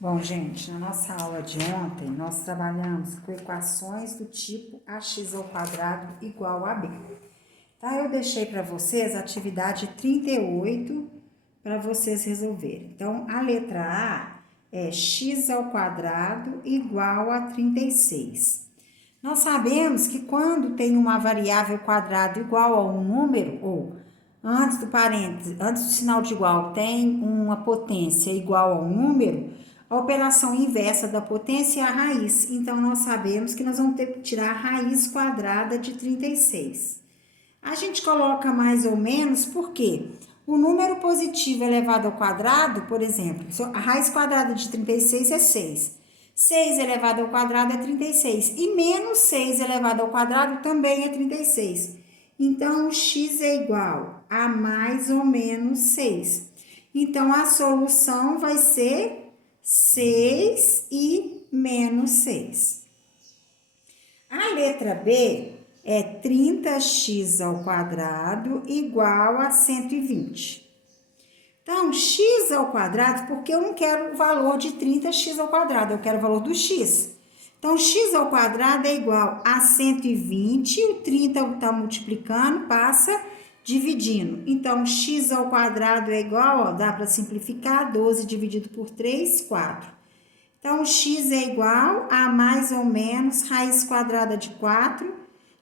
Bom, gente, na nossa aula de ontem, nós trabalhamos com equações do tipo ax ao quadrado igual a b. Tá? Eu deixei para vocês a atividade 38 para vocês resolverem. Então, a letra A é x ao quadrado igual a 36. Nós sabemos que quando tem uma variável quadrado igual a um número, ou antes do parênteses, antes do sinal de igual, tem uma potência igual a um número, a operação inversa da potência é a raiz. Então, nós sabemos que nós vamos ter que tirar a raiz quadrada de 36. A gente coloca mais ou menos porque o número positivo elevado ao quadrado, por exemplo, a raiz quadrada de 36 é 6. 6 elevado ao quadrado é 36. E menos 6 elevado ao quadrado também é 36. Então, o x é igual a mais ou menos 6. Então, a solução vai ser 6 e menos 6. A letra B é 30x ao quadrado igual a 120. Então, x ao quadrado, porque eu não quero o valor de 30x ao quadrado, eu quero o valor do x. Então, x ao quadrado é igual a 120, o 30 está multiplicando, passa dividindo. Então, x ao quadrado é igual, ó, dá para simplificar, 12 dividido por 3, 4. Então, x é igual a mais ou menos raiz quadrada de 4.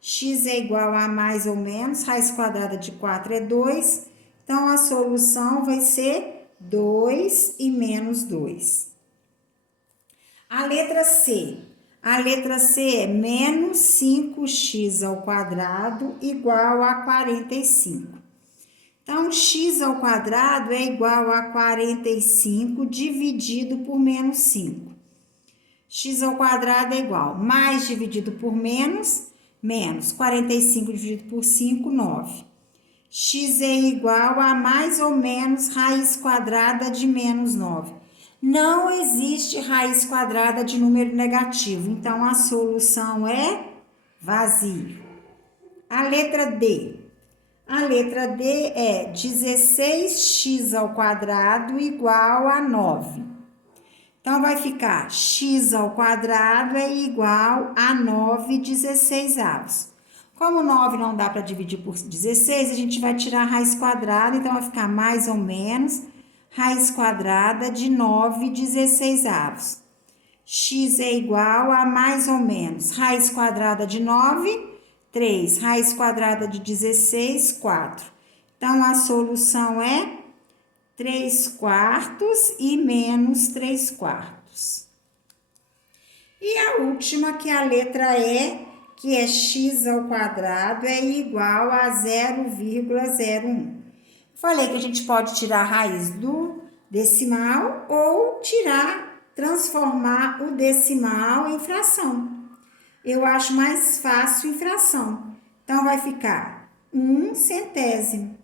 X é igual a mais ou menos, raiz quadrada de 4 é 2. Então, a solução vai ser 2 e menos 2. A letra C. A letra C é menos 5x ao quadrado igual a 45. Então, x ao quadrado é igual a 45 dividido por menos 5. X ao quadrado é igual, mais dividido por menos, menos 45 dividido por 5, 9. X é igual a mais ou menos raiz quadrada de menos 9. Não existe raiz quadrada de número negativo, então a solução é vazio. A letra D. A letra D é 16x ao quadrado igual a 9. Então, vai ficar x ao quadrado é igual a 9/16. Como 9 não dá para dividir por 16, a gente vai tirar a raiz quadrada, então vai ficar mais ou menos raiz quadrada de 9/16. X é igual a mais ou menos raiz quadrada de 9, 3. Raiz quadrada de 16, 4. Então, a solução é 3/4 e menos 3/4. E a última, que é a letra E, que é x ao quadrado é igual a 0,01. Falei que a gente pode tirar a raiz do decimal ou transformar o decimal em fração. Eu acho mais fácil em fração. Então, vai ficar 1/100.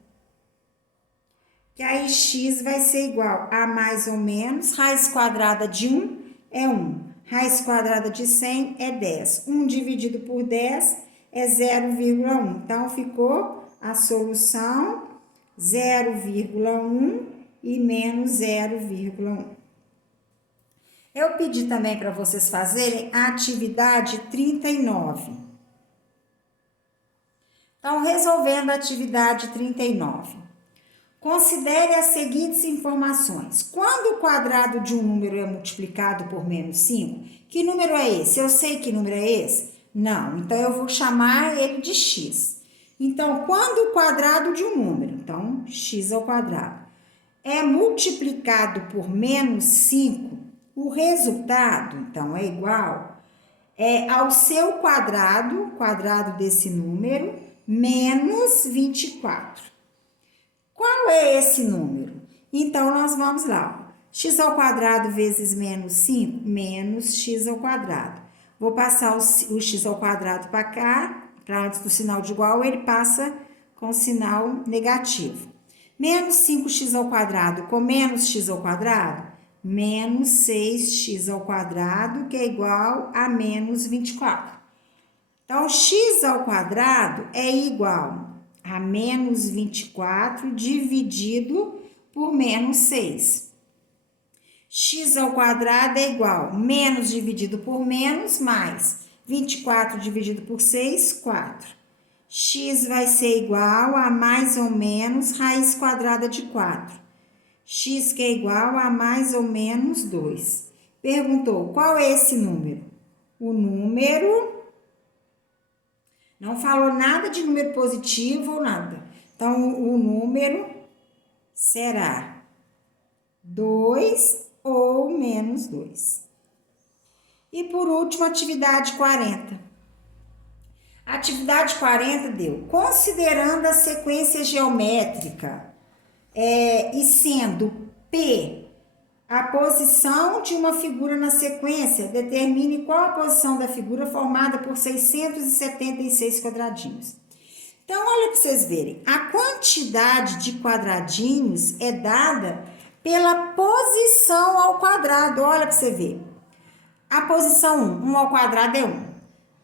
Que aí x vai ser igual a mais ou menos, raiz quadrada de 1 é 1, raiz quadrada de 100 é 10. 1 dividido por 10 é 0,1. Então, ficou a solução 0,1 e menos 0,1. Eu pedi também para vocês fazerem a atividade 39. Então, resolvendo a atividade 39. Considere as seguintes informações. Quando o quadrado de um número é multiplicado por menos 5, que número é esse? Eu sei que número é esse? Não, então eu vou chamar ele de x. Então, quando o quadrado de um número, então x ao quadrado, é multiplicado por menos 5, o resultado, então, é igual ao seu quadrado desse número, menos 24. Qual é esse número? Então, nós vamos lá. X ao quadrado vezes menos 5, menos x ao quadrado. Vou passar o x ao quadrado para cá, para antes do sinal de igual, ele passa com sinal negativo. Menos 5x ao quadrado com menos x ao quadrado, menos 6x ao quadrado, que é igual a menos 24. Então, x ao quadrado é igual a menos 24 dividido por menos 6. X ao quadrado é igual menos dividido por menos mais 24 dividido por 6, 4. X vai ser igual a mais ou menos raiz quadrada de 4. X que é igual a mais ou menos 2. Perguntou, qual é esse número? O número... Não falou nada de número positivo ou nada. Então, o número será 2 ou menos 2. E por último, atividade 40. A atividade 40 deu, considerando a sequência geométrica e sendo P a posição de uma figura na sequência, determine qual a posição da figura formada por 676 quadradinhos. Então, olha para vocês verem, a quantidade de quadradinhos é dada pela posição ao quadrado. Olha para você ver. A posição 1 ao quadrado é 1.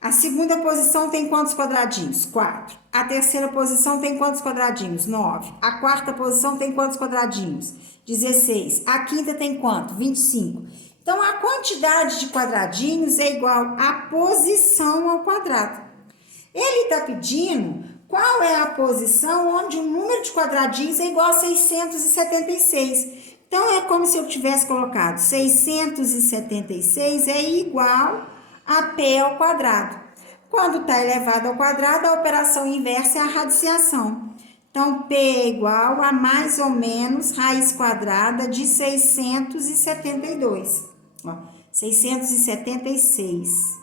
A segunda posição tem quantos quadradinhos? 4. A terceira posição tem quantos quadradinhos? 9. A quarta posição tem quantos quadradinhos? 16. A quinta tem quanto? 25. Então, a quantidade de quadradinhos é igual à posição ao quadrado. Ele está pedindo qual é a posição onde o número de quadradinhos é igual a 676. Então, é como se eu tivesse colocado 676 é igual a P ao quadrado. Quando está elevado ao quadrado, a operação inversa é a radiciação. Então, P é igual a mais ou menos raiz quadrada de 672. Ó, 676.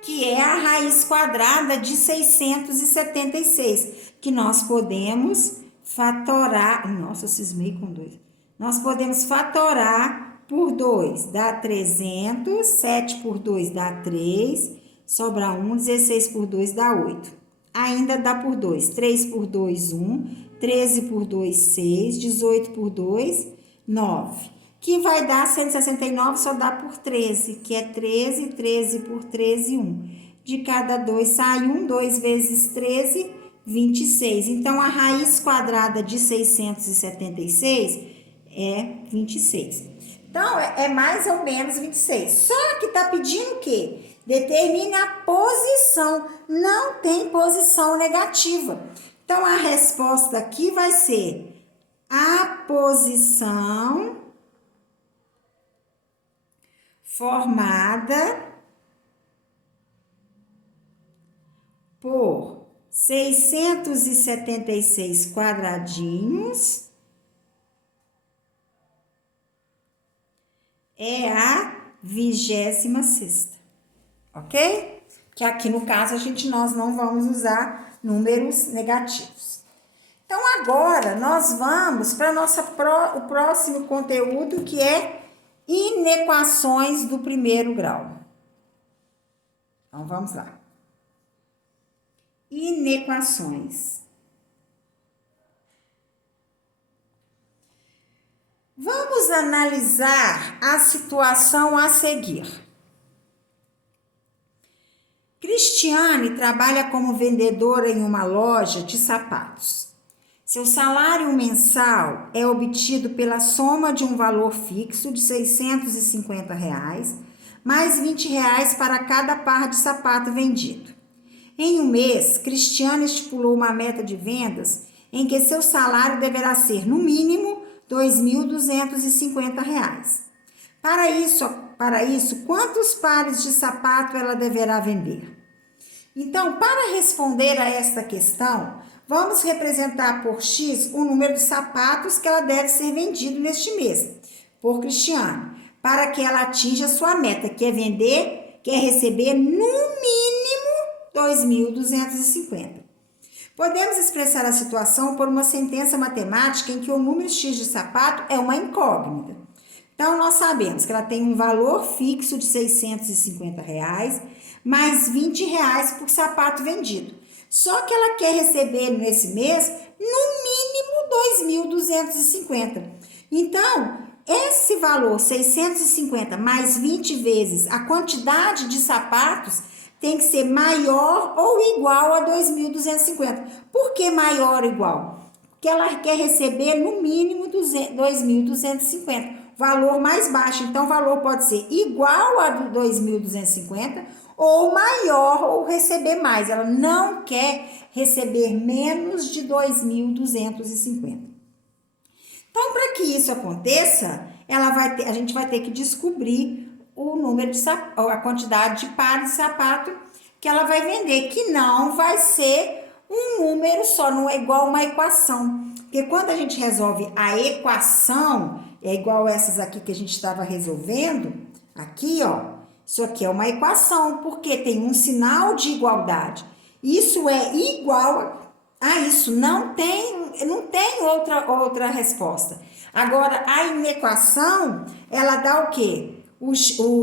Que é a raiz quadrada de 676, que nós podemos fatorar. Nossa, eu cismei com 2. Nós podemos fatorar por 2, dá 300, 7 por 2 dá 3, sobra 1, 16 por 2 dá 8. Ainda dá por 2, 3 por 2, 1, 13 por 2, 6, 18 por 2, 9. Que vai dar 169, só dá por 13, que é 13, 13 por 13, 1. De cada 2 sai 1, 2 vezes 13, 26. Então, a raiz quadrada de 676 é 26. Então, é mais ou menos 26. Só que está pedindo o quê? Determine a posição. Não tem posição negativa. Então, a resposta aqui vai ser a posição formada por 676 quadradinhos é a 26ª, ok? Que aqui no caso nós não vamos usar números negativos. Então agora nós vamos para o próximo conteúdo, que é inequações do primeiro grau. Então, vamos lá. Inequações. Vamos analisar a situação a seguir. Cristiane trabalha como vendedora em uma loja de sapatos. Seu salário mensal é obtido pela soma de um valor fixo de R$650, mais R$20 para cada par de sapato vendido. Em um mês, Cristiane estipulou uma meta de vendas em que seu salário deverá ser, no mínimo, R$2.250. Para isso, quantos pares de sapato ela deverá vender? Então, para responder a esta questão, vamos representar por X o número de sapatos que ela deve ser vendido neste mês, por Cristiane, para que ela atinja sua meta, que é receber no mínimo 2.250. Podemos expressar a situação por uma sentença matemática em que o número X de sapato é uma incógnita. Então, nós sabemos que ela tem um valor fixo de R$650, mais R$20 por sapato vendido. Só que ela quer receber nesse mês, no mínimo, 2.250. Então, esse valor, 650 mais 20 vezes a quantidade de sapatos, tem que ser maior ou igual a 2.250. Por que maior ou igual? que ela quer receber no mínimo 2.250, valor mais baixo. Então, o valor pode ser igual a 2.250 ou maior ou receber mais. Ela não quer receber menos de 2.250. Então, para que isso aconteça, a gente vai ter que descobrir o número de a quantidade de pares de sapato que ela vai vender, que não vai ser um número só, não é igual uma equação. Porque quando a gente resolve a equação, é igual essas aqui que a gente estava resolvendo, aqui, ó, isso aqui é uma equação, porque tem um sinal de igualdade. Isso é igual a isso, não tem outra resposta. Agora, a inequação, ela dá o quê? O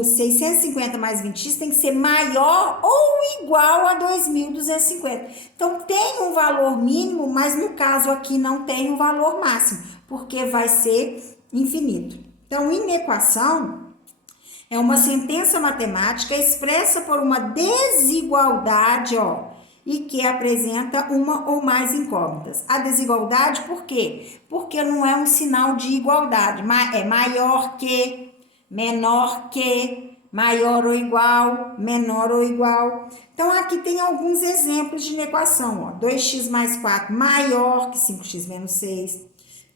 650 mais 20x tem que ser maior ou igual a 2.250. Então, tem um valor mínimo, mas no caso aqui não tem um valor máximo, porque vai ser infinito. Então, inequação é uma sentença matemática expressa por uma desigualdade, ó, e que apresenta uma ou mais incógnitas. A desigualdade, por quê? Porque não é um sinal de igualdade, é maior que, menor que, maior ou igual, menor ou igual. Então, aqui tem alguns exemplos de inequação, ó. 2x mais 4 maior que 5x menos 6.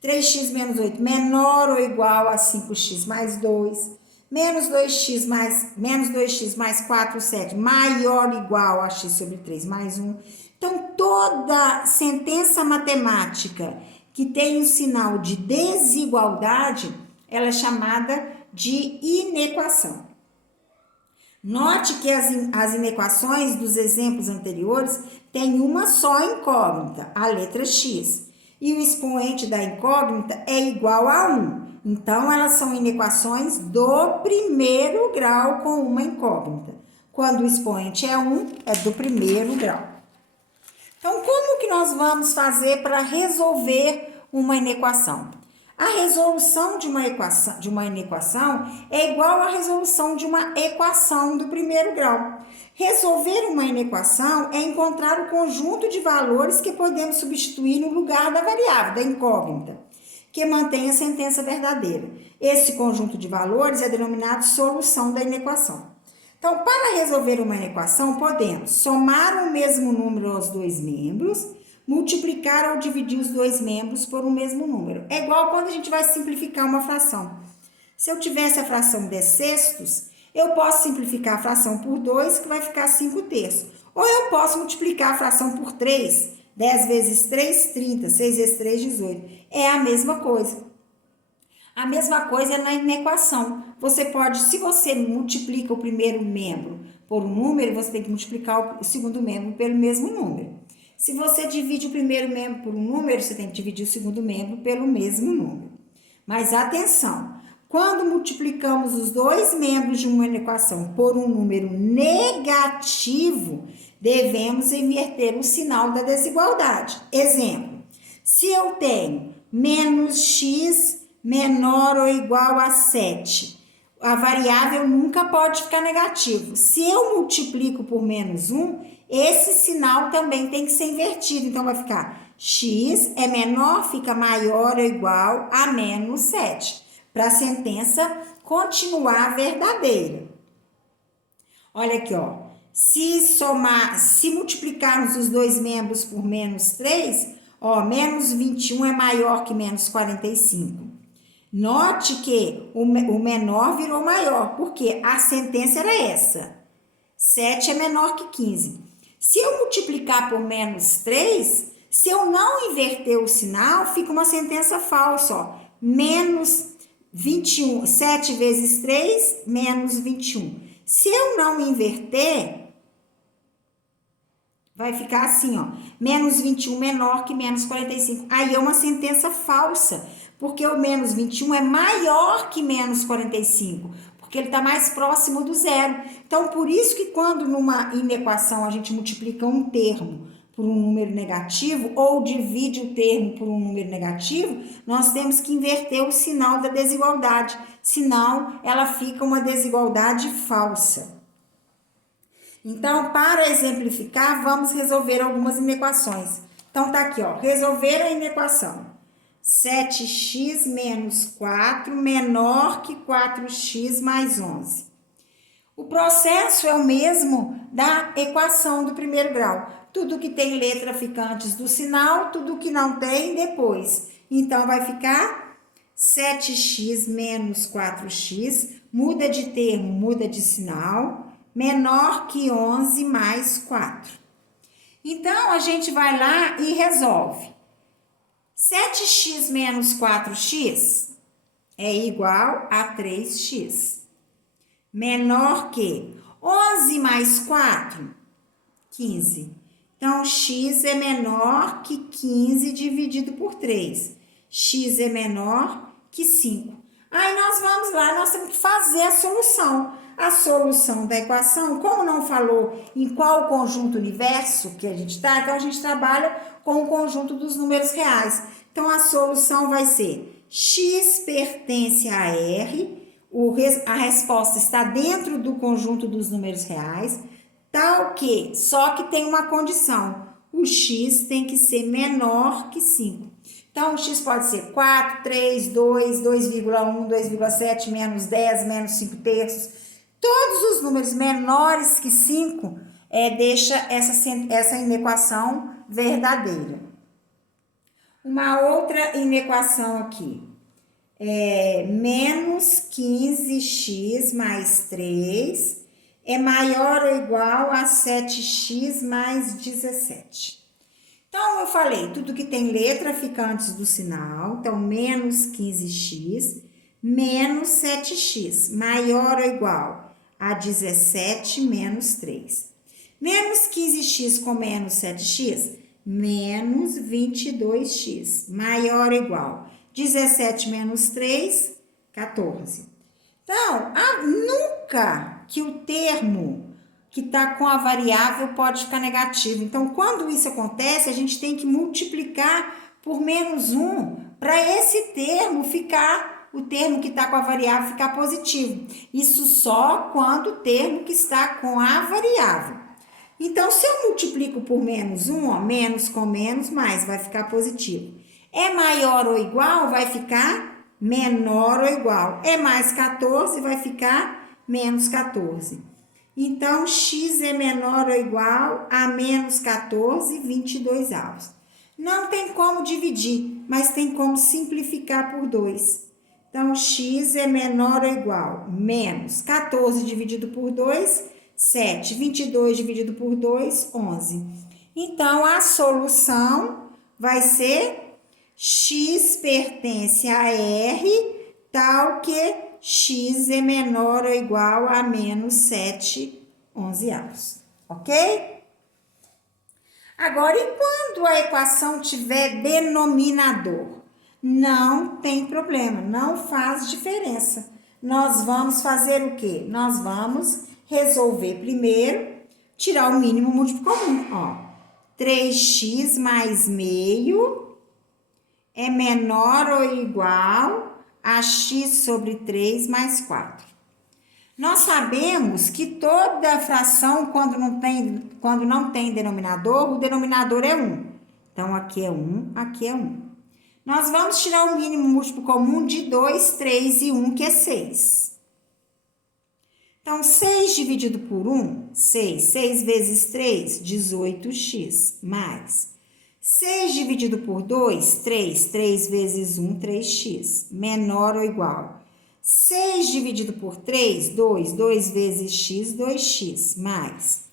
3x menos 8 menor ou igual a 5x mais 2. Menos 2x mais 4, 7, maior ou igual a x sobre 3 mais 1. Então, toda sentença matemática que tem um sinal de desigualdade, ela é chamada de inequação. Note que as inequações dos exemplos anteriores têm uma só incógnita, a letra x. E o expoente da incógnita é igual a 1. Então, elas são inequações do primeiro grau com uma incógnita. Quando o expoente é 1, é do primeiro grau. Então, como que nós vamos fazer para resolver uma inequação? A resolução de uma inequação é igual à resolução de uma equação do primeiro grau. Resolver uma inequação é encontrar o conjunto de valores que podemos substituir no lugar da variável, da incógnita, que mantém a sentença verdadeira. Esse conjunto de valores é denominado solução da inequação. Então, para resolver uma inequação, podemos somar o mesmo número aos dois membros, multiplicar ou dividir os dois membros por um mesmo número. É igual quando a gente vai simplificar uma fração. Se eu tivesse a fração 10 sextos, eu posso simplificar a fração por 2, que vai ficar 5 terços. Ou eu posso multiplicar a fração por 3, 10 vezes 3, 30, 6 vezes 3, 18. É a mesma coisa. A mesma coisa é na inequação. Você pode, se você multiplica o primeiro membro por um número, você tem que multiplicar o segundo membro pelo mesmo número. Se você divide o primeiro membro por um número, você tem que dividir o segundo membro pelo mesmo número. Mas atenção, quando multiplicamos os dois membros de uma equação por um número negativo, devemos inverter o sinal da desigualdade. Exemplo, se eu tenho menos x menor ou igual a 7, a variável nunca pode ficar negativo. Se eu multiplico por menos 1, esse sinal também tem que ser invertido. Então, vai ficar x é menor, fica maior ou igual a menos 7. Para a sentença continuar verdadeira. Olha aqui, ó. Se multiplicarmos os dois membros por menos 3, ó, menos 21 é maior que menos 45. Note que o menor virou maior, porque a sentença era essa. 7 é menor que 15. Se eu multiplicar por menos 3, se eu não inverter o sinal, fica uma sentença falsa, ó. Menos 21, 7 vezes 3, menos 21. Se eu não inverter, vai ficar assim, ó. Menos 21 menor que menos 45. Aí é uma sentença falsa, porque o menos 21 é maior que menos 45, porque ele está mais próximo do zero. Então, por isso que quando numa inequação a gente multiplica um termo por um número negativo ou divide o termo por um número negativo, nós temos que inverter o sinal da desigualdade, senão ela fica uma desigualdade falsa. Então, para exemplificar, vamos resolver algumas inequações. Então, tá aqui, ó, resolver a inequação. 7x menos 4 menor que 4x mais 11. O processo é o mesmo da equação do primeiro grau. Tudo que tem letra fica antes do sinal, tudo que não tem, depois. Então, vai ficar 7x menos 4x, muda de termo, muda de sinal, menor que 11 mais 4. Então, a gente vai lá e resolve. 7x menos 4x é igual a 3x. Menor que 11 mais 4, 15. Então, x é menor que 15 dividido por 3. X é menor que 5. Aí, nós vamos lá, nós temos que fazer a solução. A solução da equação, como não falou em qual conjunto universo que a gente está, então a gente trabalha com o conjunto dos números reais. Então, a solução vai ser x pertence a R, a resposta está dentro do conjunto dos números reais, tal que, só que tem uma condição, o x tem que ser menor que 5. Então, o x pode ser 4, 3, 2, 2,1, 2,7, menos 10, menos 5 terços. Todos os números menores que 5 deixa essa inequação verdadeira. Uma outra inequação aqui. Menos 15x mais 3 é maior ou igual a 7x mais 17. Então, eu falei, tudo que tem letra fica antes do sinal. Então, menos 15x menos 7x, maior ou igual a 17 menos 3. Menos 15x com menos 7x, menos 22x, maior ou igual 17 menos 3, 14. Então, nunca que o termo que está com a variável pode ficar negativo. Então, quando isso acontece, a gente tem que multiplicar por menos 1 para esse termo ficar, o termo que está com a variável ficar positivo. Isso só quando o termo que está com a variável. Então, se eu multiplico por menos 1, ó, menos com menos, mais, vai ficar positivo. É maior ou igual, vai ficar menor ou igual. É mais 14, vai ficar menos 14. Então, x é menor ou igual a menos 14, 22 avos. Não tem como dividir, mas tem como simplificar por 2. Então, x é menor ou igual a menos 14 dividido por 2, 7. 22 dividido por 2, 11. Então, a solução vai ser x pertence a R, tal que x é menor ou igual a menos 7, 11 avos. Ok? Agora, e quando a equação tiver denominador? Não tem problema, não faz diferença. Nós vamos fazer o quê? Nós vamos resolver primeiro, tirar o mínimo múltiplo comum. Ó, 3x mais meio é menor ou igual a x sobre 3 mais 4. Nós sabemos que toda fração, quando não tem denominador, o denominador é 1. Então, aqui é 1, aqui é 1. Nós vamos tirar o mínimo múltiplo comum de 2, 3 e 1, que é 6. Então, 6 dividido por 1, 6. 6 vezes 3, 18x, mais 6 dividido por 2, 3. 3 vezes 1, 3x, menor ou igual. 6 dividido por 3, 2. 2 vezes x, 2x, mais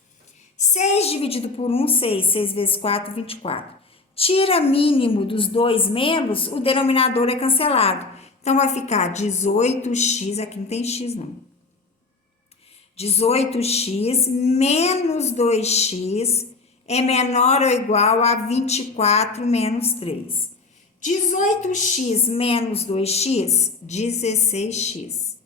6 dividido por 1, 6. 6 vezes 4, 24. Tira mínimo dos dois membros, o denominador é cancelado. Então, vai ficar 18x, aqui não tem x não. 18x menos 2x é menor ou igual a 24 menos 3. 18x menos 2x, 16x,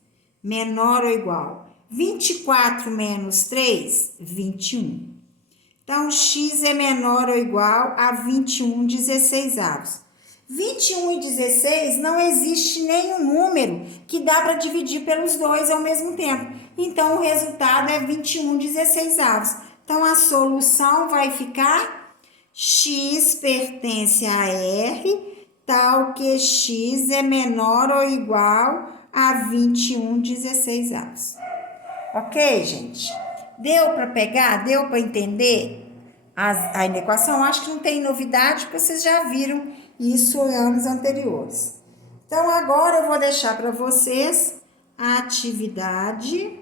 menor ou igual. 24 menos 3, 21. Então, x é menor ou igual a 21 16avos. 21 e 16 não existe nenhum número que dá para dividir pelos dois ao mesmo tempo. Então, o resultado é 21 16avos. Então, a solução vai ficar X pertence a R, tal que X é menor ou igual a 21/16. Ok, gente? Deu para pegar? Deu para entender a equação? Acho que não tem novidade, porque vocês já viram isso em anos anteriores. Então, agora eu vou deixar para vocês a atividade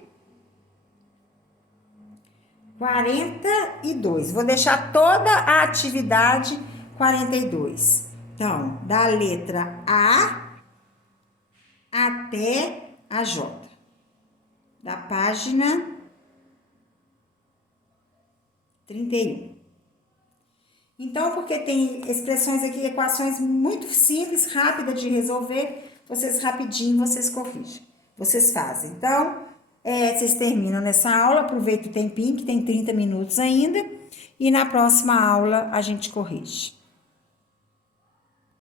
42. Vou deixar toda a atividade 42. Então, da letra A até a J. Da página 31. Então, porque tem expressões aqui, equações muito simples, rápidas de resolver, rapidinho vocês corrigem, vocês fazem. Então, vocês terminam nessa aula, aproveita o tempinho, que tem 30 minutos ainda, e na próxima aula a gente corrige.